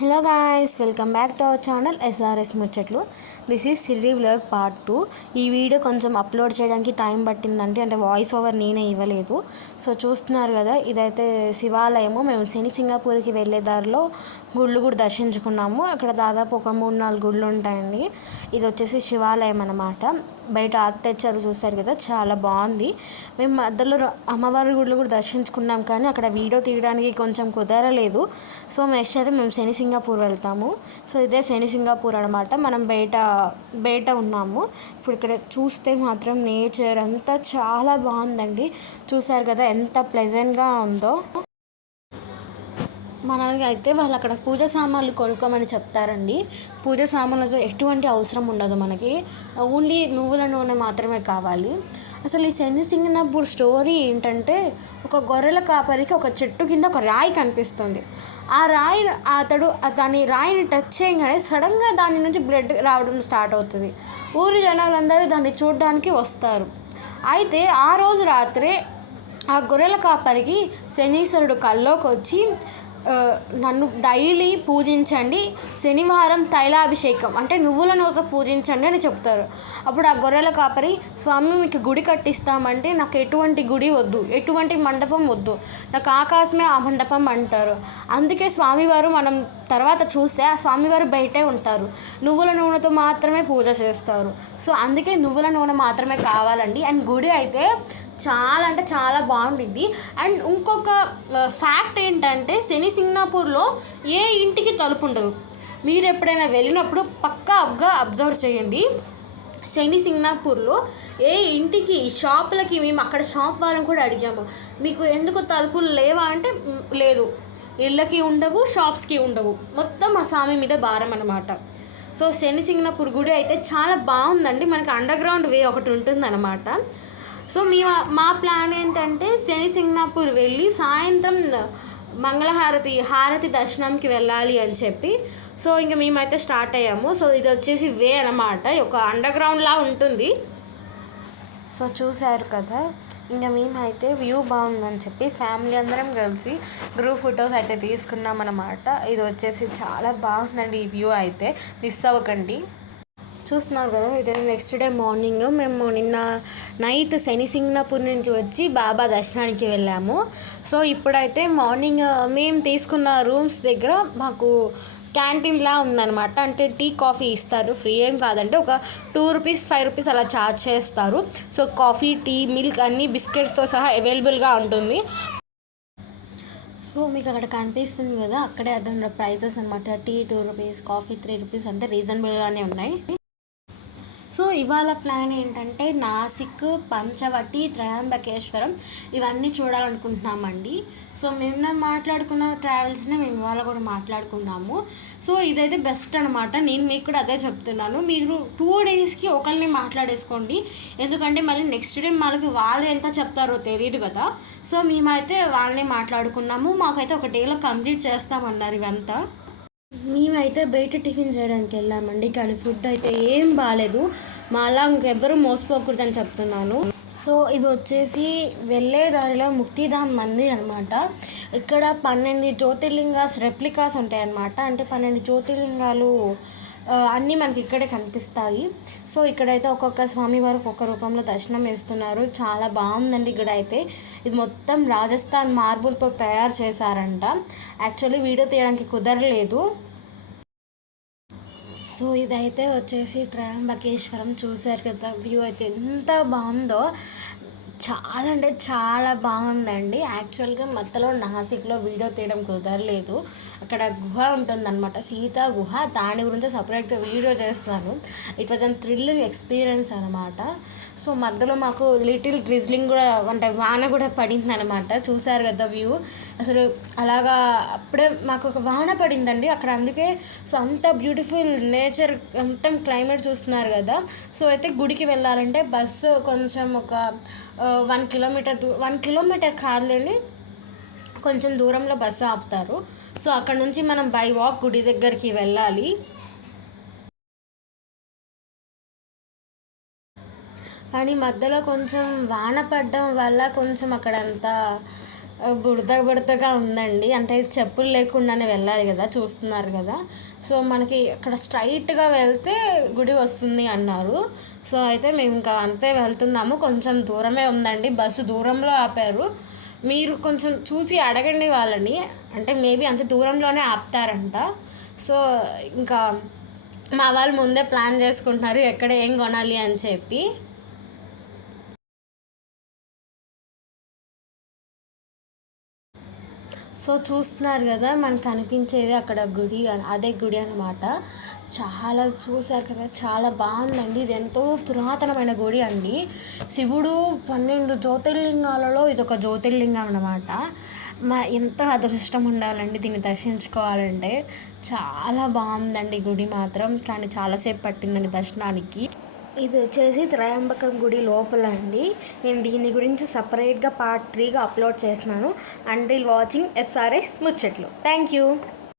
Hello guys, welcome back to our channel SRS ముచ్చట్లు. This is Siri vlog part 2. ఈ video కొంచెం upload చేయడానికి time పట్టిందండి, అంటే వాయిస్ ఓవర్ నేనే ఇవ్వలేదు. సో చూస్తున్నారు కదా, ఇదైతే శివాలయము. మేము సింగపూర్కి వెళ్ళే దారిలో గుళ్ళు కూడా దర్శించుకున్నాము. అక్కడ దాదాపు ఒక 3-4 గుళ్ళు ఉంటాయండి. ఇది వచ్చేసి శివాలయం అన్నమాట. బయట ఆర్కిటెక్చర్ చూస్తారు కదా, చాలా బాగుంది. మేము మధ్యలో అమ్మవారి గుళ్ళు కూడా దర్శించుకున్నాం, కానీ అక్కడ వీడియో తీయడానికి కొంచెం కుదరలేదు. సో నెక్స్ట్ అయితే మేము సింగపూర్ వెళ్తాము. సో ఇదే సింగపూర్ అనమాట. మనం బయట ఉన్నాము ఇప్పుడు. ఇక్కడ చూస్తే మాత్రం నేచర్ అంతా చాలా బాగుందండి. చూసారు కదా ఎంత ప్లెజెంట్గా ఉందో. మనకైతే వాళ్ళు అక్కడ పూజ సామాన్లు కొనుక్కోమని చెప్తారండి. పూజ సామాన్లతో ఎటువంటి అవసరం ఉండదు మనకి. ఓన్లీ నువ్వుల నూనె మాత్రమే కావాలి. అసలు ఈ సింగపూర్ స్టోరీ ఏంటంటే, ఒక గొర్రెల కాపరికి ఒక చెట్టు కింద ఒక రాయి కనిపిస్తుంది. ఆ రాయి దాని రాయిని టచ్ చేయగానే సడన్గా దాని నుంచి బ్లడ్ రావడం స్టార్ట్ అవుతుంది. ఊరి జనాలందరూ దాన్ని చూడడానికి వస్తారు. అయితే ఆ రోజు రాత్రే ఆ గొర్రెల కాపరికి శనీశ్వరుడు కల్లోకి వచ్చి, నన్ను డైలీ పూజించండి, శనివారం తైలాభిషేకం అంటే నువ్వుల నూనెతో పూజించండి అని చెప్తారు. అప్పుడు ఆ గొర్రెల కాపరి, స్వామి మీకు గుడి కట్టిస్తామంటే నాకు ఎటువంటి గుడి వద్దు, ఎటువంటి మండపం వద్దు, నాకు ఆకాశమే ఆ మండపం అంటారు. అందుకే స్వామివారు మనం తర్వాత చూస్తే ఆ స్వామివారు బయటే ఉంటారు. నువ్వుల నూనెతో మాత్రమే పూజ చేస్తారు. సో అందుకే నువ్వుల నూనె మాత్రమే కావాలండి. అండ్ గుడి అయితే చాలా అంటే చాలా బాగుండిద్ది. అండ్ ఇంకొక ఫ్యాక్ట్ ఏంటంటే, సింగపూర్లో ఏ ఇంటికి తలుపు ఉండదు. మీరు ఎప్పుడైనా వెళ్ళినప్పుడు పక్కాగా అబ్జర్వ్ చేయండి. సింగపూర్లో ఏ ఇంటికి, షాపులకి, మేము అక్కడ షాప్ వాళ్ళని కూడా అడిగాము, మీకు ఎందుకు తలుపులు లేవా అంటే లేదు, ఇళ్ళకి ఉండవు, షాప్స్కి ఉండవు, మొత్తం ఆ స్వామి మీద భారం అన్నమాట. సో సింగపూర్ గుడి అయితే చాలా బాగుందండి. మనకి అండర్ గ్రౌండ్ వే ఒకటి ఉంటుందన్నమాట. సో మా ప్లాన్ ఏంటంటే, సింగపూర్ వెళ్ళి సాయంత్రం హారతి దర్శనంకి వెళ్ళాలి అని చెప్పి. సో ఇంకా మేమైతే స్టార్ట్ అయ్యాము. సో ఇది వచ్చేసి వే అన్నమాట, ఒక అండర్ గ్రౌండ్లా ఉంటుంది. సో చూశారు కదా, ఇంకా మేమైతే వ్యూ బాగుందని చెప్పి ఫ్యామిలీ అందరం కలిసి గ్రూప్ ఫొటోస్ అయితే తీసుకున్నాం అన్నమాట. ఇది వచ్చేసి చాలా బాగుందండి ఈ వ్యూ అయితే, మిస్ అవ్వకండి. చూస్తున్నారు కదా, ఇదే నెక్స్ట్ డే మార్నింగ్. మేము నిన్న నైట్ సింగపూర్ నుంచి వచ్చి బాబా దర్శనానికి వెళ్ళాము. సో ఇప్పుడైతే మార్నింగ్ మేము తీసుకున్న రూమ్స్ దగ్గర మాకు క్యాంటీన్లా ఉందన్నమాట. అంటే టీ కాఫీ ఇస్తారు, ఫ్రీ ఏం కాదంటే ఒక ₹2 ₹5 అలా ఛార్జ్ చేస్తారు. సో కాఫీ, టీ, మిల్క్ అన్నీ బిస్కెట్స్తో సహా అవైలబుల్గా ఉంటుంది. సో మీకు అక్కడ కనిపిస్తుంది కదా, అక్కడే అదన ప్రైజెస్ అనమాట. టీ ₹2, కాఫీ ₹3 అంటే రీజనబుల్గానే ఉన్నాయి. సో ఇవాళ ప్లాన్ ఏంటంటే, నాసిక్, పంచవటి, త్రయంబకేశ్వరం ఇవన్నీ చూడాలనుకుంటున్నామండి. సో నిన్న మాట్లాడుకున్న ట్రావెల్స్ని మేము ఇవాళ కూడా మాట్లాడుకున్నాము. సో ఇదైతే బెస్ట్ అనమాట. నేను మీకు కూడా అదే చెప్తున్నాను, మీరు 2 డేస్కి ఒకరిని మాట్లాడేసుకోండి. ఎందుకంటే మళ్ళీ నెక్స్ట్ డే మనకి వాళ్ళు ఎంత చెప్తారో తెలియదు కదా. సో మేమైతే వాళ్ళని మాట్లాడుకున్నాము. మాకైతే ఒక డేలో కంప్లీట్ చేస్తామన్నారు ఇవంతా. మేమైతే బయట టిఫిన్ చేయడానికి వెళ్ళామండి, కానీ ఫుడ్ అయితే ఏం బాగాలేదు. మాలా ఇంకెవ్వరూ మోసపోకూడదని చెప్తున్నాను. సో ఇది వచ్చేసి వెళ్ళే దారిలో ముక్తిధామ్ మందిర్ అనమాట. ఇక్కడ 12 జ్యోతిర్లింగాస్ రెప్లికాస్ ఉంటాయన్నమాట. అంటే 12 జ్యోతిర్లింగాలు అన్నీ మనకి ఇక్కడే కనిపిస్తాయి. సో ఇక్కడైతే ఒక్కొక్క స్వామివారు ఒక్కొక్క రూపంలో దర్శనం ఇస్తున్నారు. చాలా బాగుందండి ఇక్కడ అయితే. ఇది మొత్తం రాజస్థాన్ మార్బుల్తో తయారు చేశారంట. యాక్చువల్లీ వీడియో తీయడానికి కుదరలేదు. సో ఇదైతే వచ్చేసి త్రయంబకేశ్వరం. చూశారు కదా, వ్యూ అయితే ఎంత బాగుందో. చాలా అంటే చాలా బాగుందండి. యాక్చువల్గా మధ్యలో నాసిక్లో వీడియో తీయడం కుదరలేదు. అక్కడ గుహ ఉంటుందన్నమాట, సీతా గుహ. దాని గురించి సపరేట్గా వీడియో చేస్తాను. It was an thrilling experience అనమాట. సో మధ్యలో మాకు లిటిల్ డ్రిజ్లింగ్ కూడా, అంటే వాన కూడా పడింది అనమాట. చూశారు కదా వ్యూ. అసలు అలాగా అప్పుడే మాకు ఒక వాన పడిందండి అక్కడ. అందుకే సో అంత బ్యూటిఫుల్ నేచర్, అంత క్లైమేట్ చూస్తున్నారు కదా. సో అయితే గుడికి వెళ్ళాలంటే బస్సు కొంచెం ఒక 1 కిలోమీటర్ కాదులేండి, కొంచెం దూరంలో బస్సు ఆపుతారు. సో అక్కడ నుంచి మనం బై వాక్ గుడి దగ్గరికి వెళ్ళాలి. కానీ మధ్యలో కొంచెం వాన పడడం వల్ల కొంచెం అక్కడంతా బుడత బుడతగా ఉందండి. అంటే చెప్పులు లేకుండానే వెళ్ళాలి కదా, చూస్తున్నారు కదా. సో మనకి అక్కడ స్ట్రైట్గా వెళ్తే గుడి వస్తుంది అన్నారు. సో అయితే మేము ఇంకా అంతే వెళ్తున్నాము. కొంచెం దూరమే ఉందండి, బస్సు దూరంలో ఆపారు. మీరు కొంచెం చూసి అడగండి వాళ్ళని, అంటే మేబీ అంత దూరంలోనే ఆపుతారంట. సో ఇంకా మా వాళ్ళు ముందే ప్లాన్ చేసుకుంటున్నారు ఎక్కడ ఏం కొనాలి అని చెప్పి. సో చూస్తున్నారు కదా, మనకు కనిపించేది అక్కడ గుడి, అదే గుడి అనమాట. చాలా చూశారు కదా, చాలా బాగుందండి. ఇది ఎంతో పురాతనమైన గుడి అండి. శివుడు 12 జ్యోతిర్లింగాలలో ఇదొక జ్యోతిర్లింగం అనమాట. ఎంత అదృష్టం ఉండాలండి దీన్ని దర్శించుకోవాలంటే. చాలా బాగుందండి గుడి మాత్రం, కానీ చాలాసేపు పట్టిందండి దర్శనానికి. ఇది వచ్చేసి త్రయంబకం గుడి లోపల అండి. నేను దీని గురించి సపరేట్గా పార్ట్ 3గా అప్లోడ్ చేస్తున్నాను. అంటిల్ వాచింగ్ ఎస్ఆర్ఎస్ ముచ్చట్లు. Thank you.